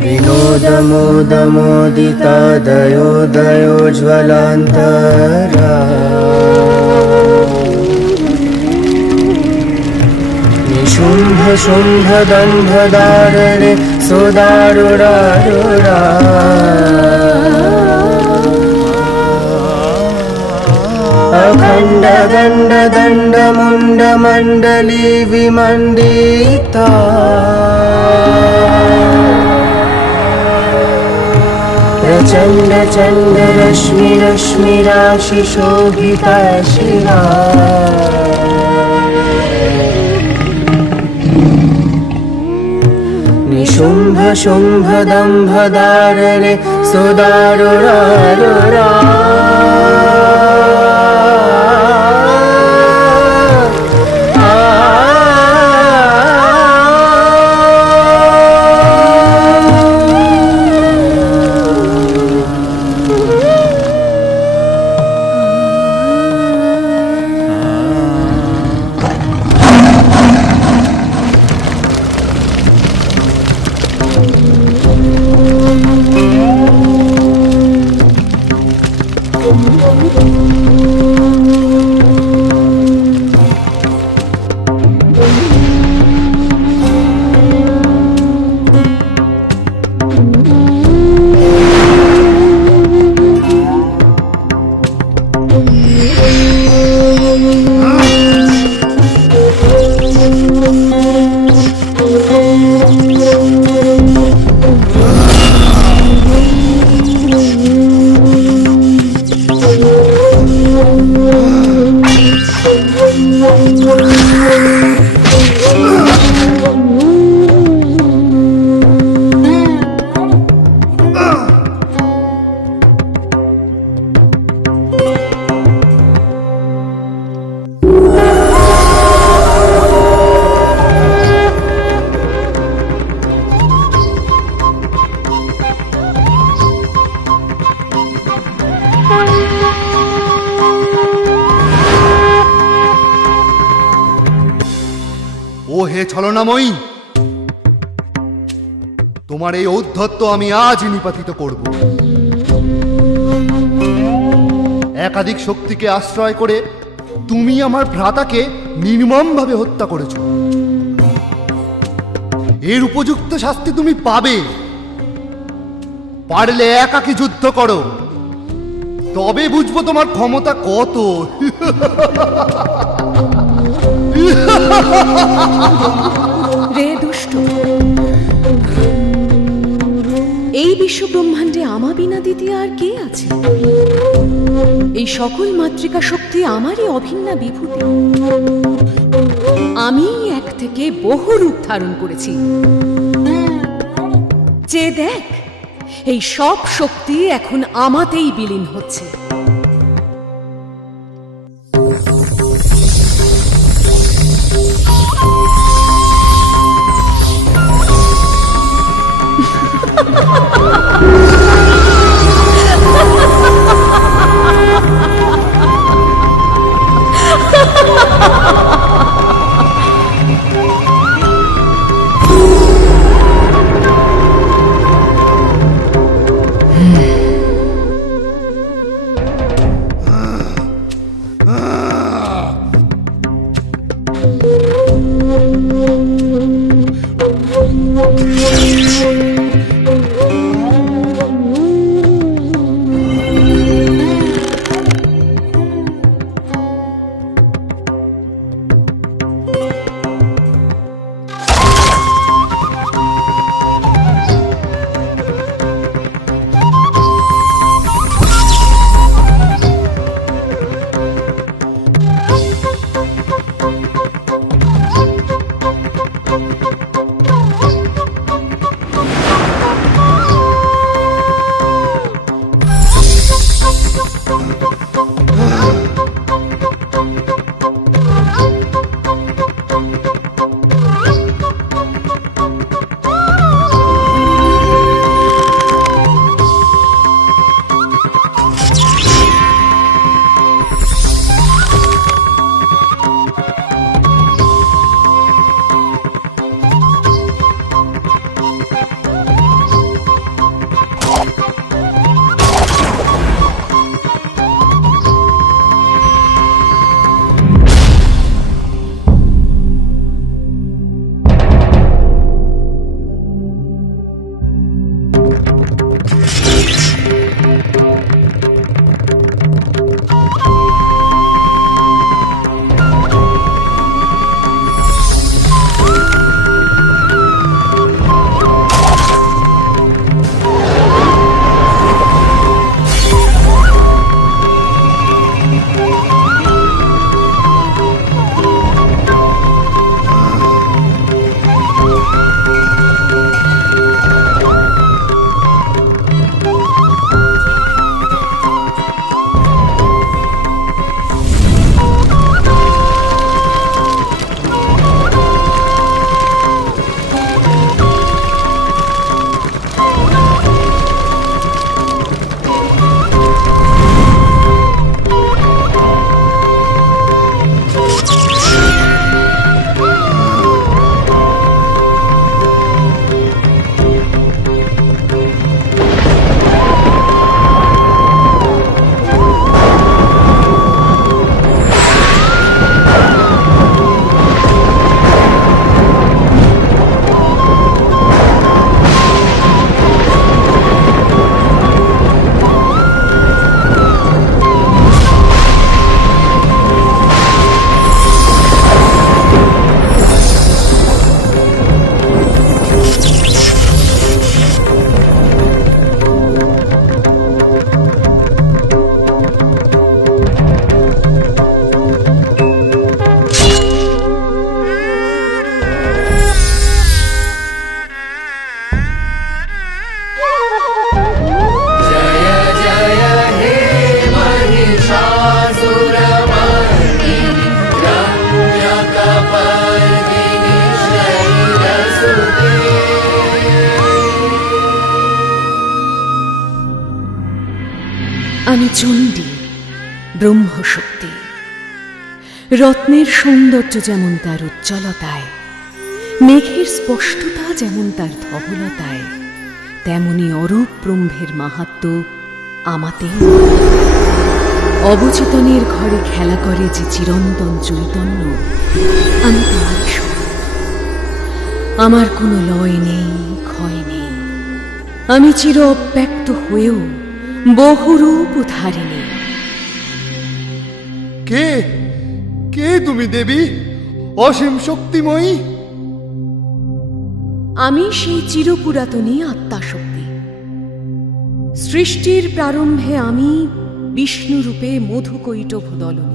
विनोदमोदमोदितादयोदयोज्ज्वलान्तरा निशुम्भ शुम्भ दम्भदारणे सुदारुरारुरा अखण्ड दण्ड दण्ड मुण्ड मण्डली विमण्डिता प्रचण्ड चण्ड रश्मि रश्मि राशि शोभिता शिरा निशुम्भ शुम्भ दम्भदारणे सुदारुरारुरा ও হে ছলনাময়ী, তোমার এই ঔদ্ধত্য আমি আজ নিপাতিত করব। একাধিক শক্তিকে আশ্রয় করে তুমি আমার ভ্রাতাকে নির্মমভাবে হত্যা করেছ। এর উপযুক্ত শাস্তি তুমি পাবে। পারলে একাকী যুদ্ধ করো, তবে বুঝবো তোমার ক্ষমতা কত। রে দুষ্ট, এই বিশ্ব ব্রহ্মাণ্ডে আমা বিনা দ্বিতীয় আর কে আছে? এই সকল মাতৃকা শক্তি আমারই অভিন্না বিভূতি। আমি এক থেকে বহু রূপ ধারণ করেছি। যে দেখ, এই সব শক্তি এখন আমাতেই বিলীন হচ্ছে। আমি চণ্ডী, ব্রহ্মশক্তি। রত্নের সৌন্দর্য যেমন তার উজ্জ্বলতায়, মেঘের স্পষ্টতা যেমন তার ধবলতায়, তেমনি অরূপ ব্রহ্মের মাহাত্ম্য আমাতেও। অবচেতনের ঘরে খেলা করে যে চিরন্তন চৈতন্য, আমি তার স্বরূপ। আমার কোনো লয় নেই, ক্ষয় নেই। আমি চির অব্যক্ত হয়েও বহুরূপ ধারিণী। কে কে তুমি দেবী, অসীম শক্তিময়ী? আমি সেই চিরপুরাতনী আত্মাশক্তি। সৃষ্টির প্রারম্ভে আমি বিষ্ণুরূপে মধুকৈটভ দলনী।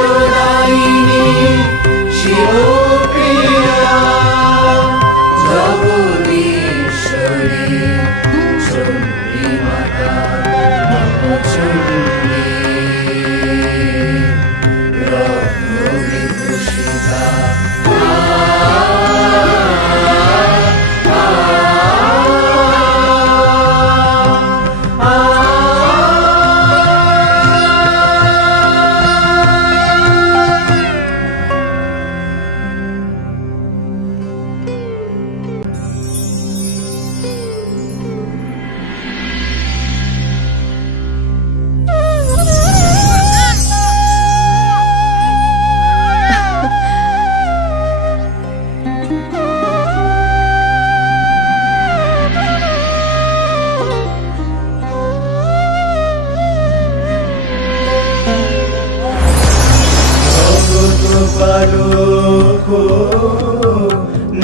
অভীশ্বরায়িনী শিবপ্রিয়া জগদীশ্বরী চণ্ডী মাতা নবচণ্ডী রত্নবিভূষিতা।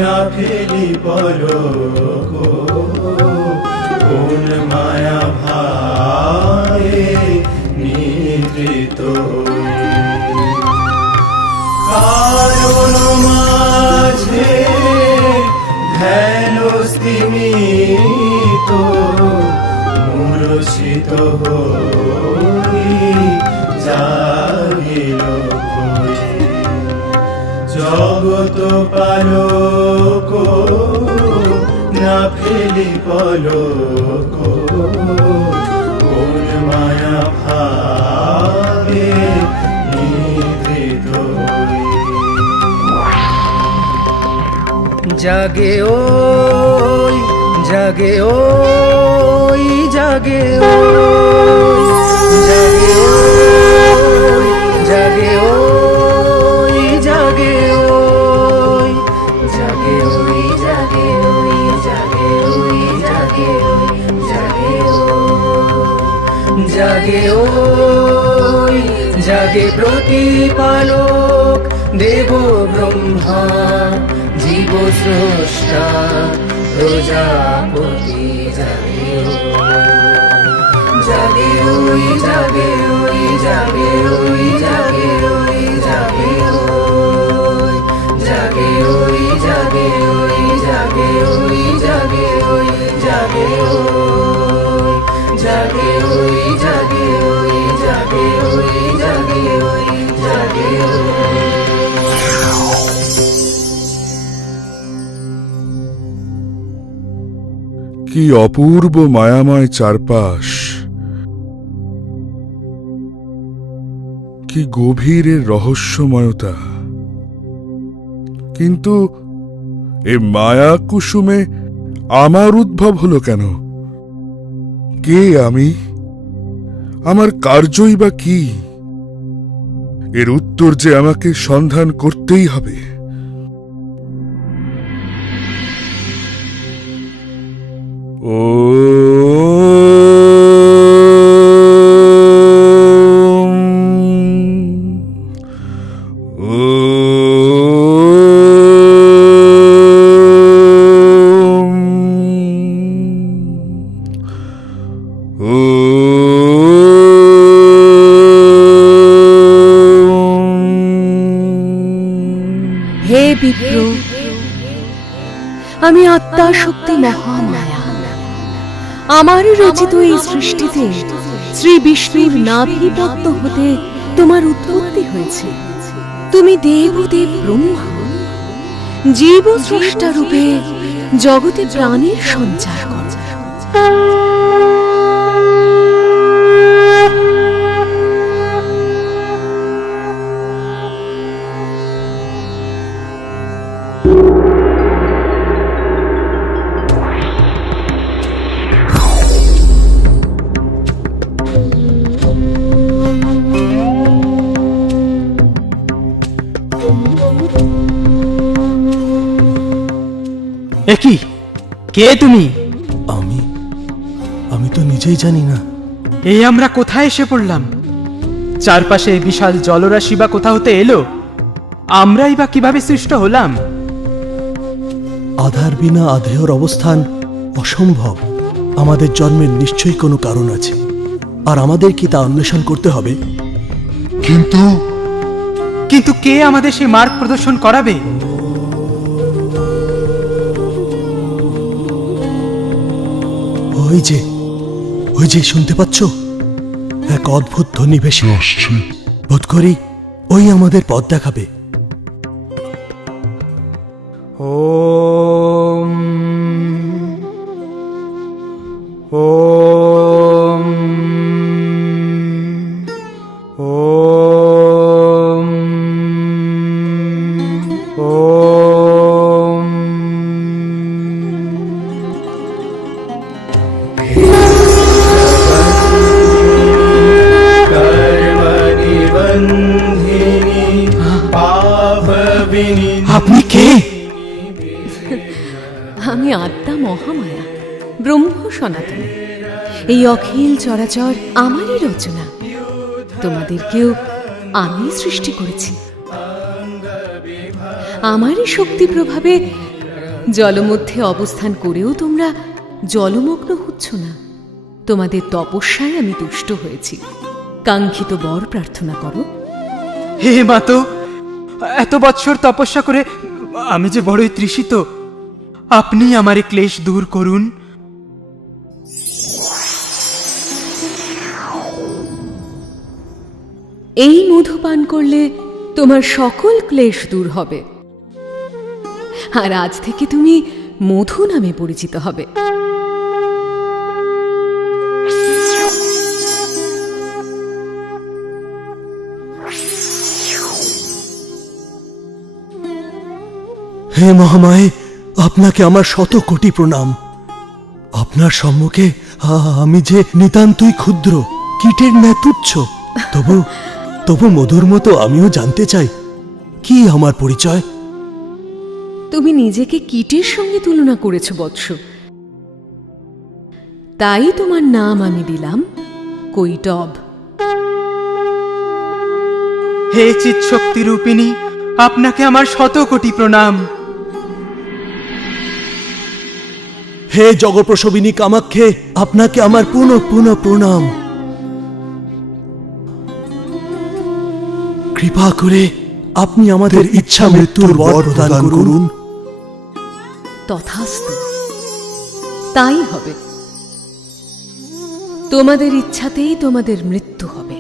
না ফেলি পলক, কোন মায়া ভায়ে নিদ্রিত, কারণ মাঝে ধ্যান স্তিমিত, মূর্ছিত হই জাগিল জগত পালক, না ফেলি পলক, কোন মায়া ভাবে নিদ্রিত। জাগে ওই জাগে ওই জাগে ওই জাগে ওই জাগে ওই জাগে ওই জাগে ওই জাগে ওই জাগে ওই জাগে ওই জাগে ওই জাগে ওই জাগে প্রতিপালক দেব ব্রহ্মা জীব স্রষ্টা প্রজাপতি। জাগে জাগে ওই জাগে ওই জাগে ওই জাগে ওই জাগে ওই জাগে ওই জাগে ওই জাগে ওই জাগে ওই জাগে ওই জাগে ওই জাগে ওই জাগে ওই জাগে ওই জাগে ওই। কি অপূর্ব মায়াময় চারপাশ, কি গভীরের রহস্যময়তা। কিন্তু এ মায়া কুসুমে আমার উদ্ভব হলো কেন? কে আমি? আমার কার্যই বা কি? এর উত্তর যে আমাকে সন্ধান করতেই হবে। ও হে বিপ্র, আমি আত্মা শক্তি মহামায়া। আমার রচিত এই সৃষ্টিতে শ্রী বিষ্ণুর নাভিপদ্ম হতে তোমার উৎপত্তি হয়েছে। তুমি দেবদেব ব্রহ্মা, জীব স্রষ্টা রূপে জগতে প্রাণের সঞ্চার করো। একি কে তুমি? আমি তো নিজেই জানি না। এই আমরা কোথায় এসে পড়লাম? চারপাশে বিশাল জলরাশি বা কোথা হতে এলো? আমরাই বা কিভাবে সৃষ্ট হলাম? আধার বিনা আধেয়র অবস্থান অসম্ভব। আমাদের জন্মের নিশ্চয়ই কোনো কারণ আছে, আর আমাদের কি তা অন্বেষণ করতে হবে। কিন্তু কে আমাদের সেই মার্গ প্রদর্শন করাবে? ওই যে শুনতে পাচ্ছ? এক অদ্ভুত ধ্বনি ভেসে আসছে। বোধ করি ওই আমাদের পথ দেখাবে। ওম ওম ওম ওম। আপনি কে? আমি আত্মা মহামায়া, ব্রহ্ম সনাতনী। এই অখিল চরাচর আমারই রচনা। তোমাদেরকেও আমি সৃষ্টি করেছি। আমারই শক্তি প্রভাবে জলমধ্যে অবস্থান করেও তোমরা জলমগ্ন হচ্ছ না। তোমাদের তপস্যায় আমি তুষ্ট হয়েছি। কাঙ্ক্ষিত বর প্রার্থনা করো। হে মাতো, এত বৎসর তপস্যা করে আমি যে বড়ই তৃষিত। আপনি আমার এই ক্লেশ দূর করুন। এই মধু পান করলে তোমার সকল ক্লেশ দূর হবে, আর আজ থেকে তুমি মধু নামে পরিচিত হবে। হে মহামায়ে, আপনাকে আমার শত কোটি প্রণাম। আপনার সম্মুখে আমি যে নিতান্তই ক্ষুদ্র, কীটের ন্যায় তুচ্ছ। তবু মধুর মতো আমিও জানতে চাই, কি আমার পরিচয়? তুমি নিজেকে কীটের সঙ্গে তুলনা করেছ বৎস, তাই তোমার নাম আমি দিলাম কৈটব। হে চিৎশক্তি রূপিণী, আপনাকে আমার শত কোটি প্রণাম। হে জগৎপ্রসবিনী কামাক্ষে, আপনাকে আমার পুনঃ পুনঃ প্রণাম। কৃপা করে আপনি আমাদের ইচ্ছা মৃত্যুর বর প্রদান করুন। তথাস্তু, তাই হবে। তোমাদের ইচ্ছাতেই তোমাদের মৃত্যু হবে।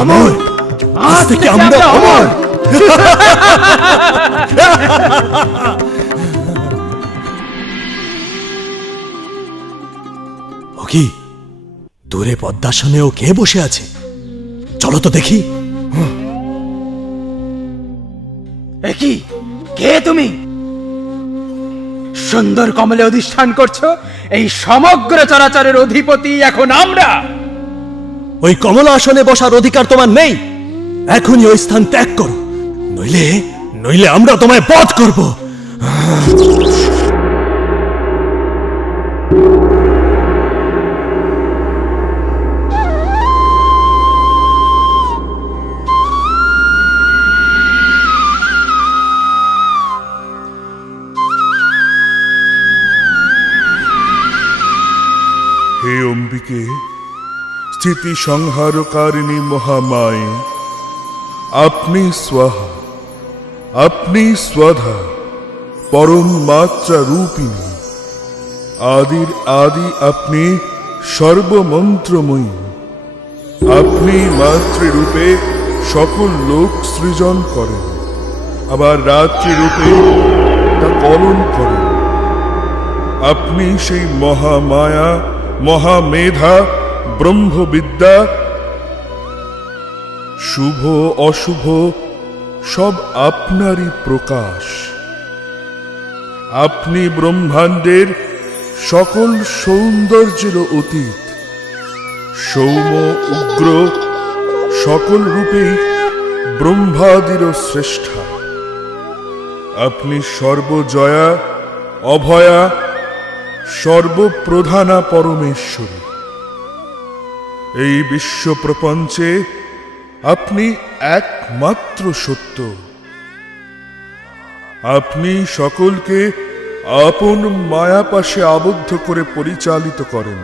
অমর, আজ থেকে আমরা অমর। ও কি, দূরে পদ্মাসনেও কে বসে আছে? চলো তো দেখি। একি কে তুমি? সুন্দর কমলে অধিষ্ঠান করছো। এই সমগ্র চরাচরের অধিপতি এখন আমরা। ওই কমলা আসনে বসার অধিকার তোমার নেই। এখনই ওই স্থান ত্যাগ করো, নইলে আমরা তোমায় বধ করব। প্রলয়কে স্থিতি সংহারকারিণী মহামায়ে আপনি স্বাহা, আপনি স্বাধা, পরম মাত্রা রূপিণী, আদির আদি আপনি সর্বমন্ত্রময়ী। আপনি মাতৃরূপে সকল লোক সৃজন করেন, আবার রাত্রিরূপে তা কলন করেন। আপনি সেই মহামায়া, মহামেধা, ব্রহ্মবিদ্যা, শুভ অশুভ সব আপনারই প্রকাশ। আপনি ব্রহ্মাণ্ডের সকল সৌন্দর্যের অতীত, সৌম্য উগ্র সকল রূপেই ব্রহ্মাদির শ্রেষ্ঠা। আপনি সর্বজয়া, অভয়া, সর্বপ্রধানা পরমেশ্বরী। এই বিশ্ব প্রপঞ্চে আপনি একমাত্র সত্য। আপনি সকলকে আপন মায়াপাশে আবদ্ধ করে পরিচালিত করেন।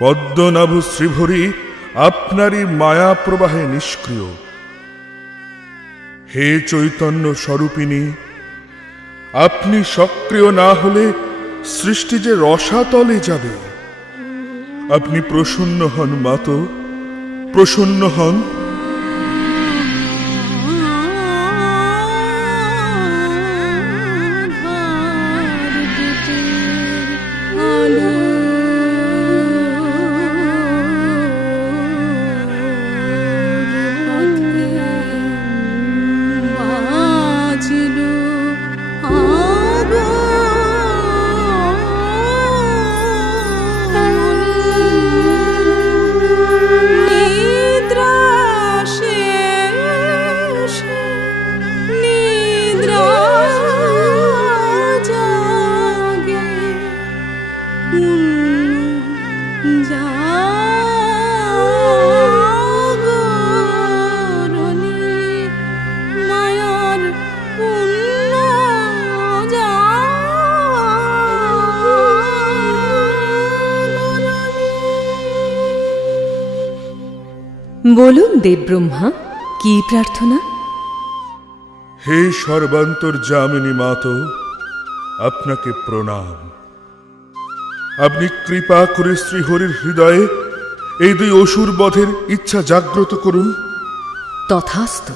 পদ্মনাভ শ্রীভরি আপনারই মায়া প্রবাহে নিষ্ক্রিয়। হে চৈতন্য স্বরূপিণী, আপনি সক্রিয় না হলে সৃষ্টি যে রসাতলে যাবে। আপনি প্রসন্ন হন মাতো, প্রসন্ন হন। বলুন দেবব্রহ্মা, কি প্রার্থনা? হে সর্বান্তর্যামিনী মাতো, আপনাকে প্রণাম। আপনি কৃপা করে শ্রীহরির হৃদয়ে এই দুই অসুর বধের ইচ্ছা জাগ্রত করুন। তথাস্তু।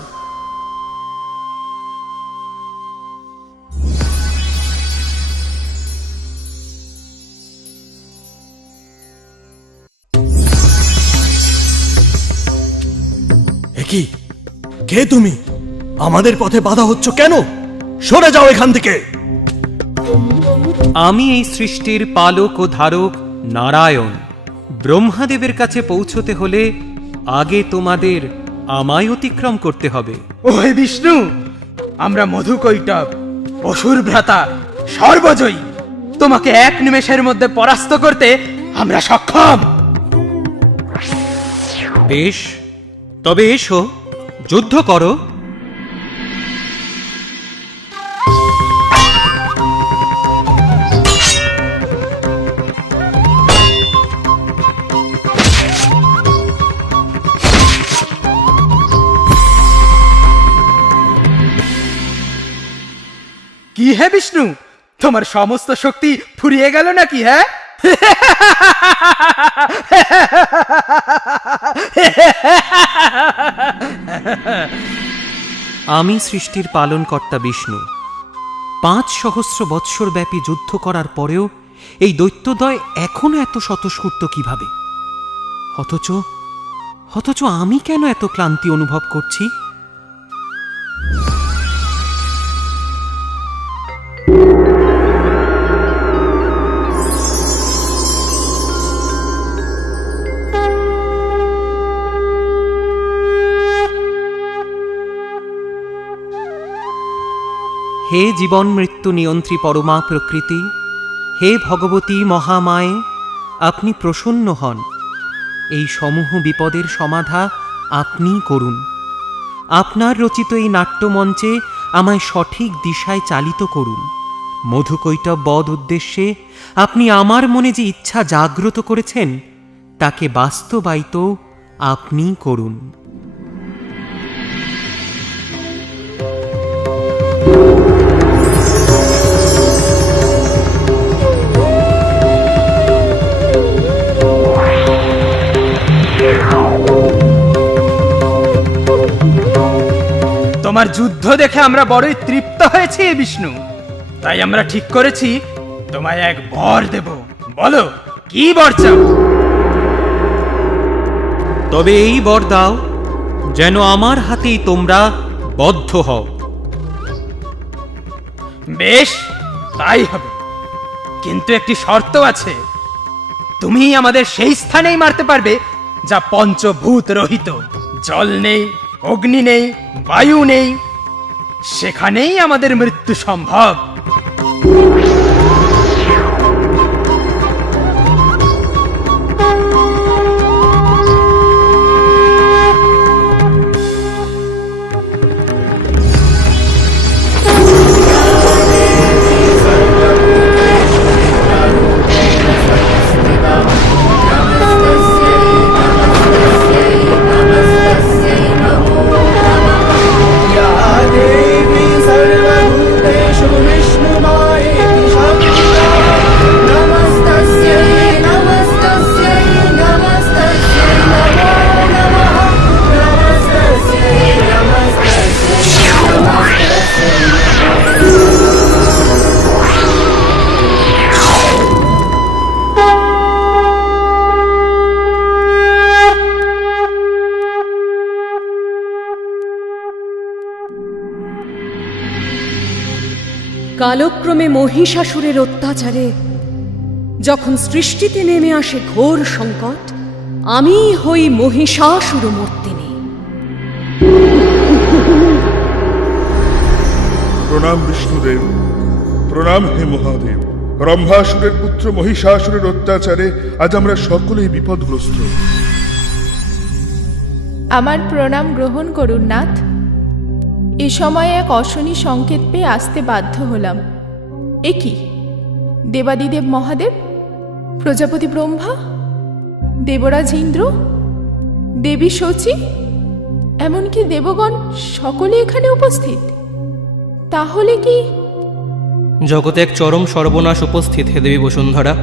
কি কে তুমি? আমাদের পথে বাধা হচ্ছ কেন? সরে যাও এখান থেকে। আমি এই সৃষ্টির পালক ও ধারক নারায়ণ। ব্রহ্মাদেবের কাছে পৌঁছতে হলে আগে তোমাদের আমায় অতিক্রম করতে হবে। ও হে বিষ্ণু, আমরা মধুকৈটব, অসুর ভ্রাতা, সর্বজয়ী। তোমাকে এক নিমেষের মধ্যে পরাস্ত করতে আমরা সক্ষম। বেশ, তবে এসো, যুদ্ধ করো। কি হে বিষ্ণু, তোমার সমস্ত শক্তি ফুরিয়ে গেল নাকি? হ্যাঁ, আমি সৃষ্টির পালনকর্তা বিষ্ণু। ৫,০০০ বৎসর ব্যাপী যুদ্ধ করার পরেও এই দৈত্যদ্বয় এখনো এত স্বতঃস্ফূর্ত কিভাবে? অথচ আমি কেন এত ক্লান্তি অনুভব করছি? হে জীবন মৃত্যু নিয়ন্ত্রী পরমা প্রকৃতি, হে ভগবতী মহামায়ে, আপনি প্রসন্ন হন। এই সমূহ বিপদের সমাধা আপনিই করুন। আপনার রচিত এই নাট্যমঞ্চে আমায় সঠিক দিশায় চালিত করুন। মধুকৈটব বধ উদ্দেশ্যে আপনি আমার মনে যে ইচ্ছা জাগ্রত করেছেন তাকে বাস্তবায়িত আপনিই করুন। তোমার যুদ্ধ দেখে আমরা বড়ই তৃপ্ত হয়েছি বিষ্ণু, তাই আমরা ঠিক করেছি তোমায় এক বর দেব। বলো কি বর চাও? তবে এই বর দাও যেন আমার হাতেই তোমরা বদ্ধ হও। বেশ, তাই হবে, কিন্তু একটি শর্ত আছে। তুমি আমাদের সেই স্থানেই মারতে পারবে যা পঞ্চভূত রহিত। জল নেই, অগ্নি নেই, বায়ু নেই, সেখানেই আমাদের মৃত্যু সম্ভব। কালক্রমে মহিষাসুরের অত্যাচারে যখন সৃষ্টিতে নেমে আসে ঘোর সংকট, আমি হই মহিষাসুরমর্দিনী। প্রণাম বিষ্ণুদেব, প্রণাম হে মহাদেব। রম্ভাসুরের পুত্র মহিষাসুরের অত্যাচারে আজ আমরা সকলেই বিপদগ্রস্ত। আমার প্রণাম গ্রহণ করুন নাথ। এ সময়ে এক অশনি সংকেত পেয়ে আসতে বাধ্য হলাম। এ কি? দেবাদিদেব মহাদেব, প্রজাপতি ব্রহ্মা, দেবরাজ ইন্দ্র, দেবী শচী, এমনকি দেবগণ সকলে এখানে উপস্থিত। তাহলে কি জগতে এক চরম সর্বনাশ উপস্থিত হে দেবী বসুন্ধরা।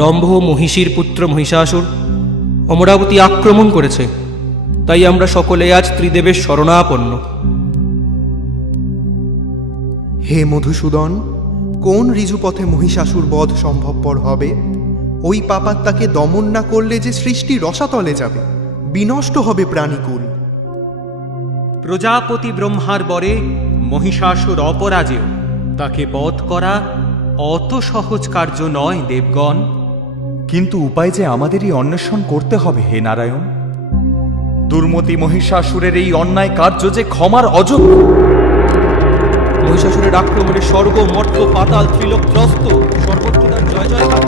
রম্ভ মহিষীর পুত্র মহিষাসুর অমরাবতী আক্রমণ করেছে, তাই আমরা সকলে আজ ত্রিদেবের শরণাপন্ন। হে মধুসূদন, কোন ঋজুপথে মহিষাসুর বধ সম্ভবপর হবে? ওই পাপাত্মাকে দমন না করলে যে সৃষ্টি রসাতলে যাবে, বিনষ্ট হবে প্রাণীকুল। প্রজাপতি ব্রহ্মার বরে মহিষাসুর অপরাজেয়, তাকে বধ করা অত সহজ কার্য নয় দেবগণ। কিন্তু উপায় যে আমাদেরই অন্বেষণ করতে হবে হে নারায়ণ। দুর্মতি মহিষাসুরের এই অন্যায় কার্য যে ক্ষমার অযোগ্য। মহিষাসুরের আক্রমণে স্বর্গ মর্ত পাতাল ত্রিলোক ত্রস্ত, সর্বত্র তার জয় জয়কার।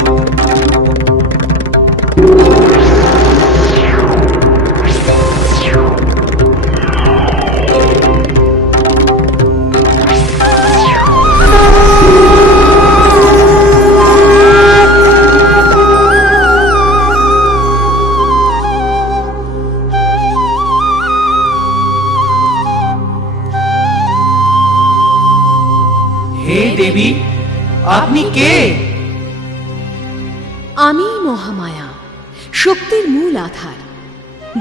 হে দেবী, আপনি কে? আমি মহামায়া, শক্তির মূল আধার।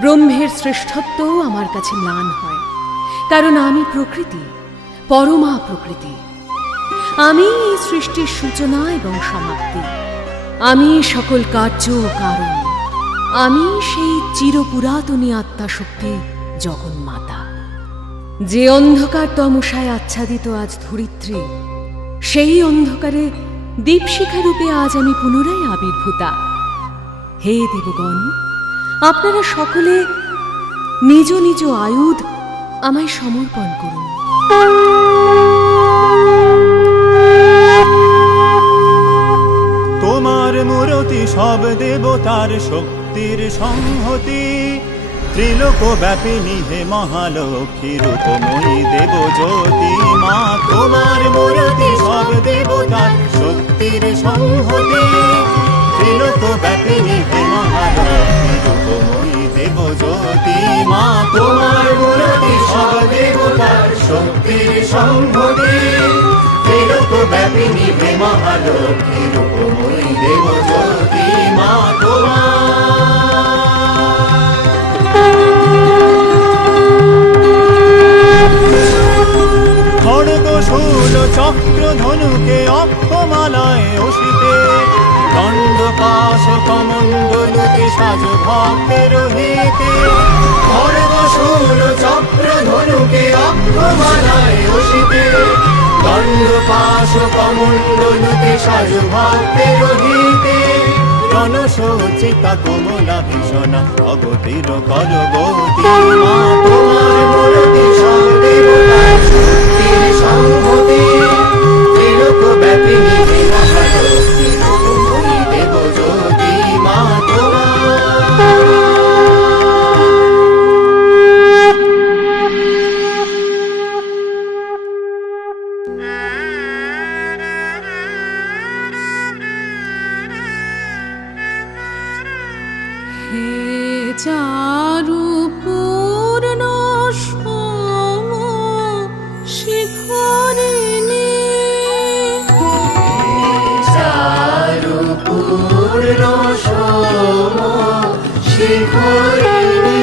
ব্রহ্মের শ্রেষ্ঠত্ব আমার কাছে ম্লান হয়, কারণ আমি প্রকৃতি, পরমা প্রকৃতি। আমি এই সৃষ্টির সূচনা এবং সমাপ্তি। আমি সকল কার্য ও কারণ। আমি সেই চিরপুরাতনী আত্মাশক্তি জগন্মাতা। যে অন্ধকার তমসায় আচ্ছাদিত আজ ধরিত্রী, সেই অন্ধকারে দীপশিখা রূপে আজ আমি পুনরায় আবির্ভূতা। হে দেবগণ, আপনারা সকলে নিজ নিজ আয়ুধ আমায় সমর্পণ করুন। তোমার মূরতি সব দেবতার শক্তির সংহতি, ত্রিলোক ব্যাপিনী হে মহালক্ষ্মী রূপময়ী দেব জ্যোতি মা তোমার মূর্তি সব দেবতার শক্তির সংহতি ত্রিলোক ব্যাপিনী হে মহালক্ষ্মী রূপময়ী দেব জ্যোতি মা তোমার মূর্তি সব দেবতার শক্তির সংহতি ত্রিলোক ব্যাপিনী হে মহালক্ষ্মী রূপময়ী দেব জ্যোতি মা তোমার খড়গ শূল চক্র ধনুকে অক্ষমালায় অসিতে দণ্ড পাশ কমণ্ডলুতে সাজ ভক্তের হিতে খড়গ শূল চক্র ধনুকে অক্ষমালায় অসিতে দণ্ড পাশ কমণ্ডলুতে সাজ ভক্তের হিতে রণসজ্জিতা কমলা ভীষণা অগতির করগতি মা তোমার মূর্তি সব দেবতার শক্তির সংহতি ত্রিলোক ব্যাপিনী হে মহালক্ষ্মী রূপময়ী দেব জ্যোতি মা চারু পূর্ণ সম শিখরিণী চারু পূর্ণ সম শিখরিণী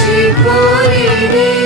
শিখরিণী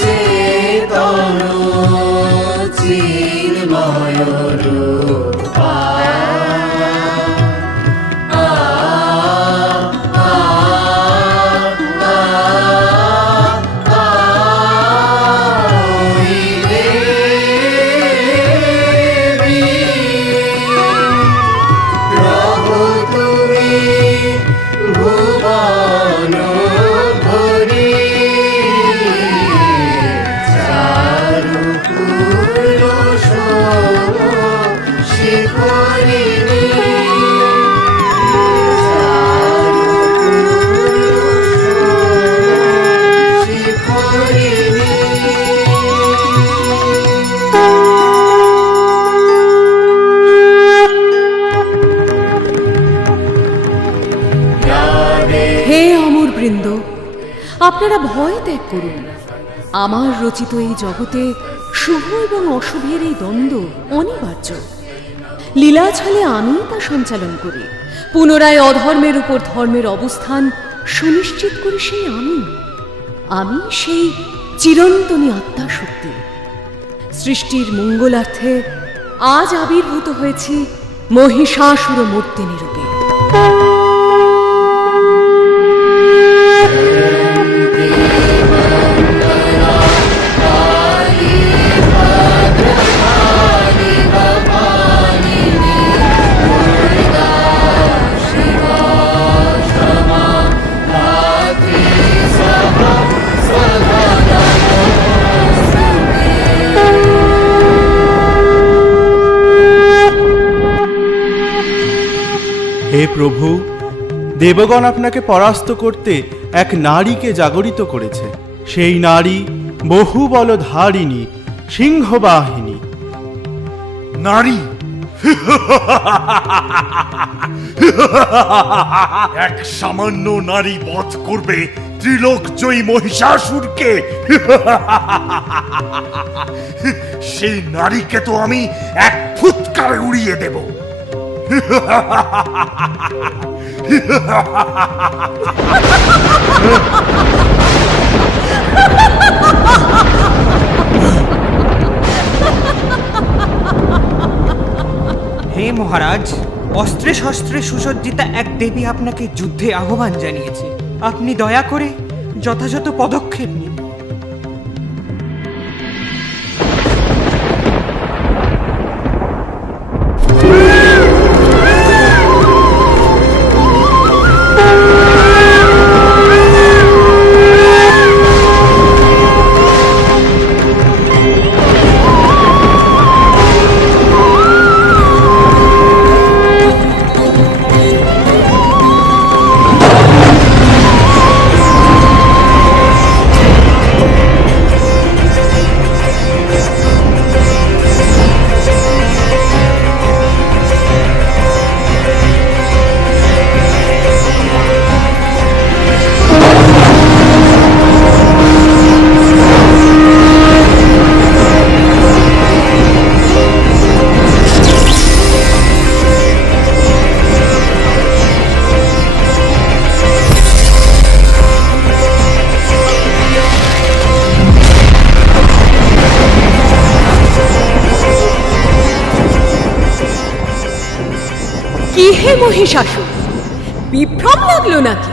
চেতন চিন্ময় রূপা হে অমর বৃন্দ, আপনারা ভয় ত্যাগ করুন। আমার রচিত এই জগতে শুভ এবং অশুভের এই দ্বন্দ্ব অনিবার্য। লীলাছলে আমি তা সঞ্চালন করি, পুনরায় অধর্মের উপর ধর্মের অবস্থান সুনিশ্চিত করি সেই আমি সেই চিরন্তনী আত্মা শক্তি। সৃষ্টির মঙ্গলার্থে আজ আবির্ভূত হয়েছি মহিষাসুর মূর্তিনি রূপে। হে প্রভু, দেবগণ আপনাকে পরাস্ত করতে এক নারীকে জাগরিত করেছে। সেই নারী বহু বলধারিণী, সিংহবাহিনী। নারী এক সামান্য নারী বধ করবে ত্রিলোক জয়ী মহিষাসুরকে? সেই নারীকে তো আমি এক ফুৎকারে উড়িয়ে দেব। হে মহারাজ, অস্ত্রে শস্ত্রে সুসজ্জিতা এক দেবী আপনাকে যুদ্ধে আহ্বান জানিয়েছে। আপনি দয়া করে যথাযথ পদক্ষেপ নিন। কি হে মহিষাসুর, বিভ্রম লাগলো নাকি?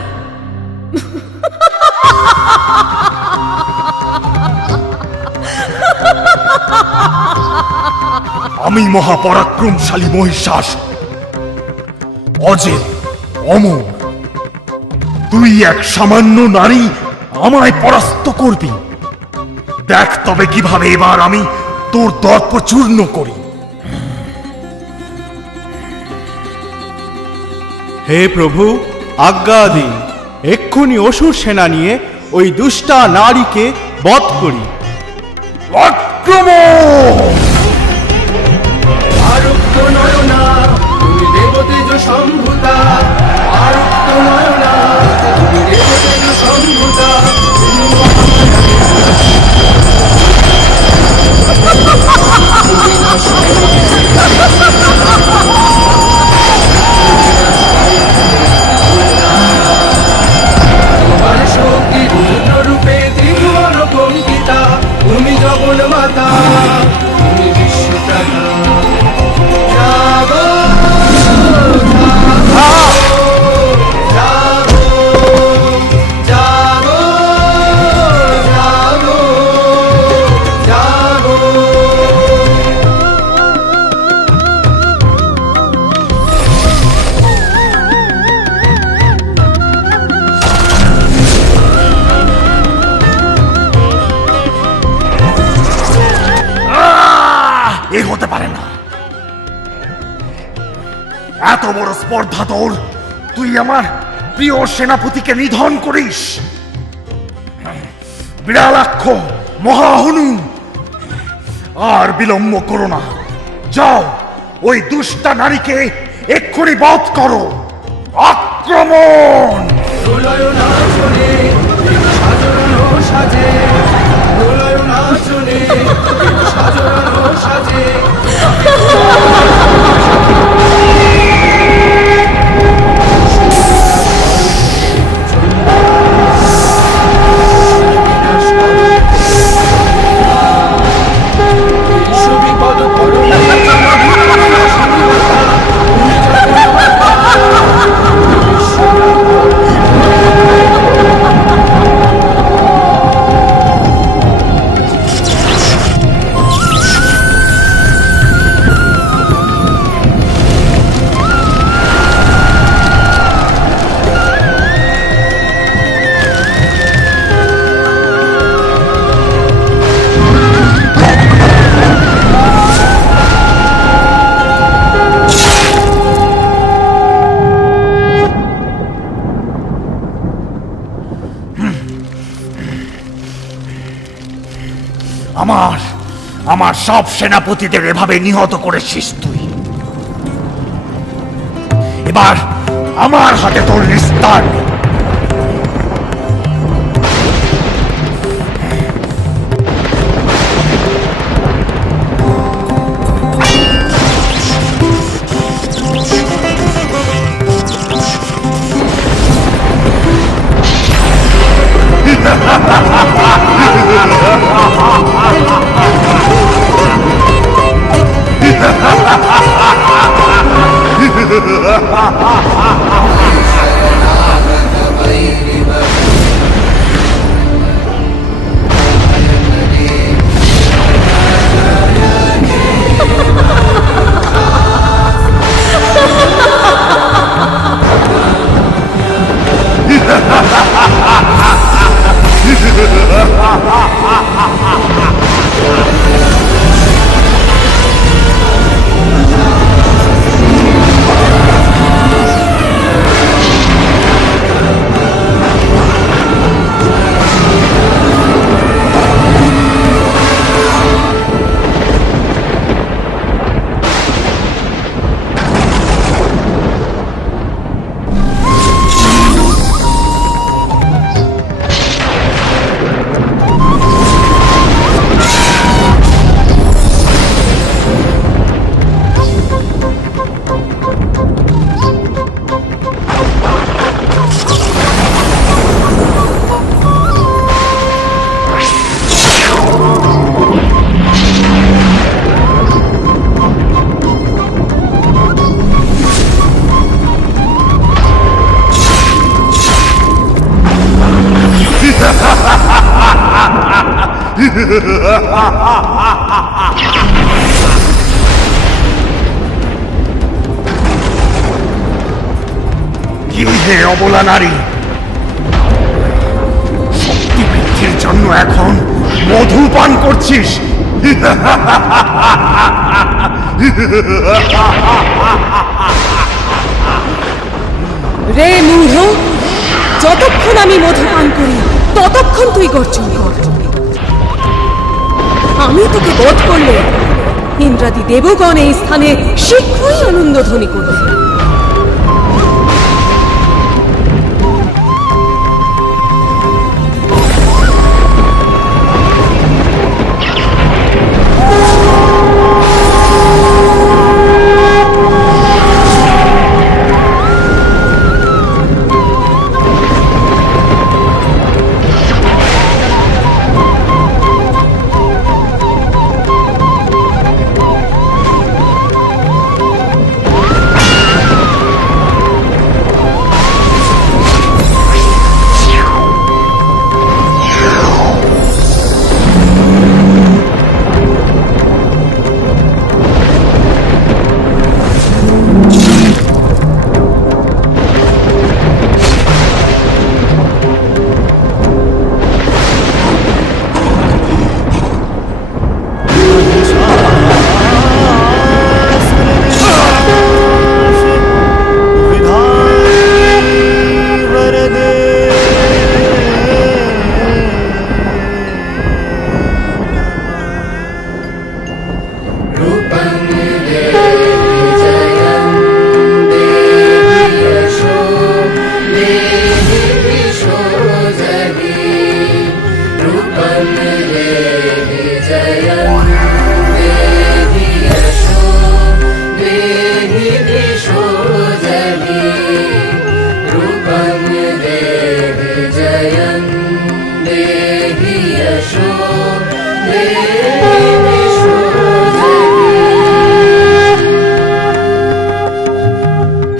আমি মহাপরাক্রমশালী মহিষাসুর, অজেয়, অমর। তুই এক সামান্য নারী আমায় পরাস্ত করবি। দেখ তবে কিভাবে এবার আমি তোর দর্প চূর্ণ করি। হে প্রভু, আজ্ঞা দিন, এক্ষুনি অসুর সেনা নিয়ে ওই দুষ্টা নারীকে বধ করি। আক্রমণ! আরক্ত নয়না তুমি দেবতেজ সম্ভূতা, আরক্ত নয়না তুমি দেবতেজ সম্ভূতা। তোমার শক্তি রূপে ত্রিভুবন কঙ্কিতা, এত বড় স্পর্ধা তোর? তুই আমার প্রিয় সেনাপতিকে নিধন করিস? বিড়ালাক্ষ মহাহনু, আর বিলম্ব করো না। যাও, ওই দুষ্টা নারীকে এক্ষুনি বধ করো। আক্রমণ! দোলয় নাচনে সাজানো সাজে, দোলয় নাচনে সাজানো সাজে। সুবিপদ করো আমার সব সেনাপতিদের এভাবে নিহত করেছিস তুই। এবার আমার হাতে তোর নিস্তার। কি হে অবলা নারী, শক্তি বৃদ্ধির জন্য এখন মধু পান করছিস? রে মূঢ়, যতক্ষণ আমি মধু পান করি ততক্ষণ তুই গর্জন কর। আমি তোকে বধ করলে ইন্দ্রাদি দেবগণ এই স্থানে শীঘ্রই আনন্দধ্বনি করবে।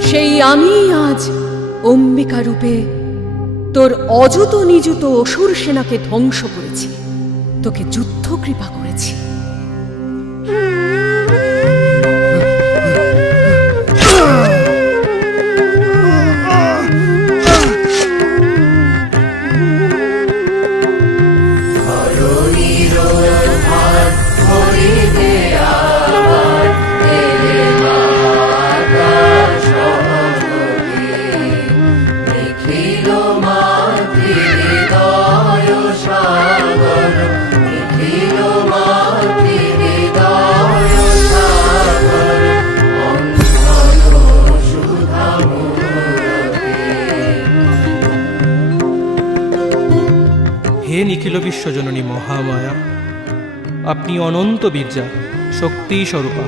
সেই আমি আজ অম্বিকা রূপে তোর অযুত নিযুত অসুর সেনাকে ধ্বংস করেছি, তোকে যুদ্ধ কৃপা করেছি। হে নিখিল বিশ্বজননী মহামায়া, আপনি অনন্ত বীর্যা, শক্তি স্বরূপা।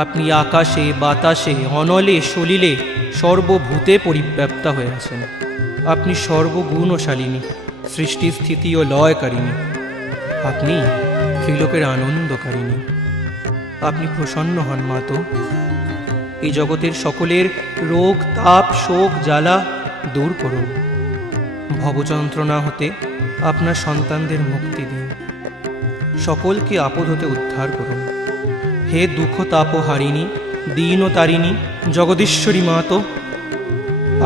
আপনি আকাশে বাতাসে অনলে সলিলে সর্বভূতে পরিব্যাপ্তা হয়ে আছেন। আপনি সর্বগুণশালিনী, সৃষ্টি স্থিতি ও লয়কারিণী। আপনি ত্রিলোকের আনন্দকারিণী। আপনি প্রসন্ন হন মাতো, এই জগতের সকলের রোগ তাপ শোক জ্বালা দূর করুন। ভবযন্ত্রণা হতে আপনার সন্তানদের মুক্তি দিন, সকলকে আপদ হতে উদ্ধার করুন। হে দুঃখ তাপহারিণী, দীন ও তারিণী, জগদীশ্বরী মাতো,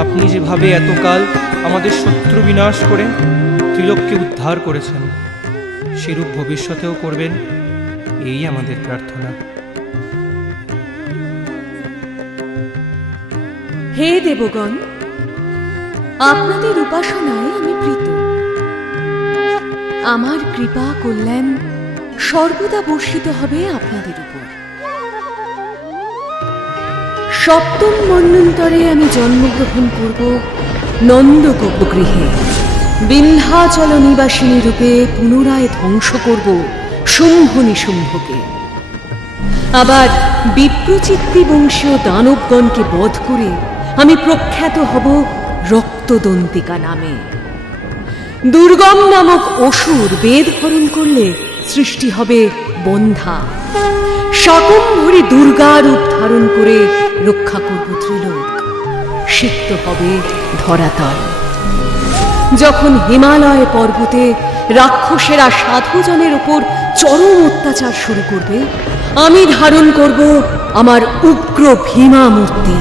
আপনি যেভাবে এতকাল আমাদের শত্রু বিনাশ করে ত্রিলোককে উদ্ধার করেছেন, সেরূপ ভবিষ্যতেও করবেন, এই আমাদের প্রার্থনা। হে দেবগণ, আপনাদের উপাসনায় আমি প্রীত। আমার কৃপা কল্যাণ সর্বদা বর্ষিত হবে আপনাদের উপর। সপ্তম মন্বন্তরে আমি জন্মগ্রহণ করব নন্দগোপগৃহে। বিন্ধ্যাচল নিবাসিনী রূপে পুনরায় ধ্বংস করব শুম্ভ নিশুম্ভকে। আবার বিপ্রচিত্তি বংশীয় দানবগণকে বধ করে আমি প্রখ্যাত হব রক্তদন্তিকা নামে। দুর্গম নামক অসুর বেদ হরণ করলে সৃষ্টি হবে বন্ধা। শাকম্ভরী দুর্গা রূপ ধারণ করে রক্ষা করব ত্রিলোক। সিক্ত হবে ধরাতল। যখন হিমালয় পর্বতে রাক্ষসেরা সাধুজনের উপর চরম অত্যাচার শুরু করবে, আমি ধারণ করব আমার উগ্র ভীমা মূর্তি।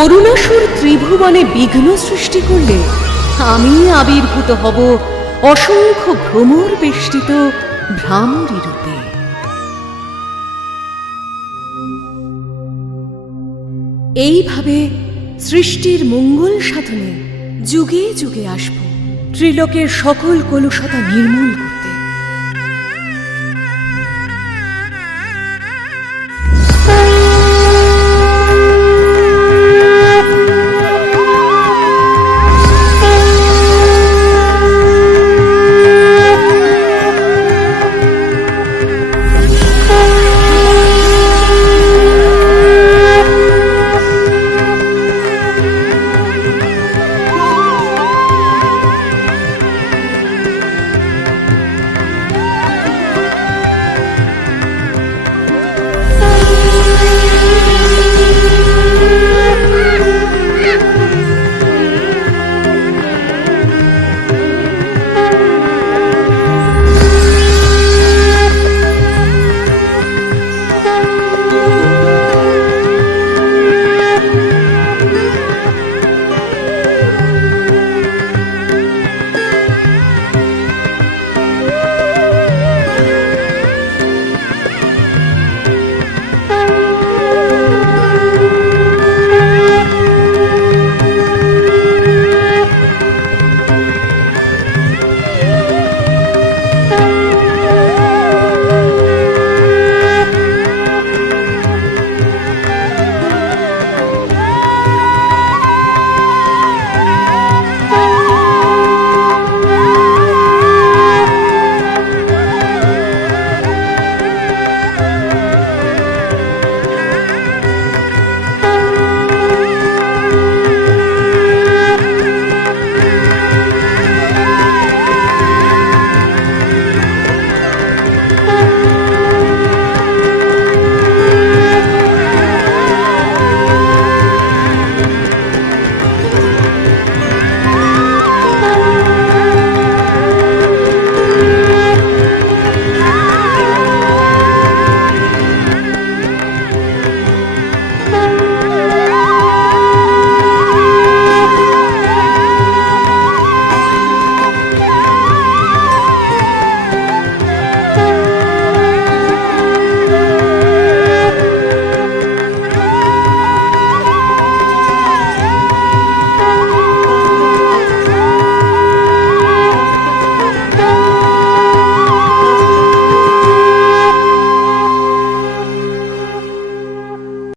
অরুণাসুর ত্রিভুবনে বিঘ্ন সৃষ্টি করলে আমি আবির্ভূত হব অসংখ্য ভ্রমর বেষ্টিত ভ্রামরী রূপে। এইভাবে সৃষ্টির মঙ্গল সাধনে যুগে যুগে আসব, ত্রিলোকের সকল কলুষতা নির্মূল করতে।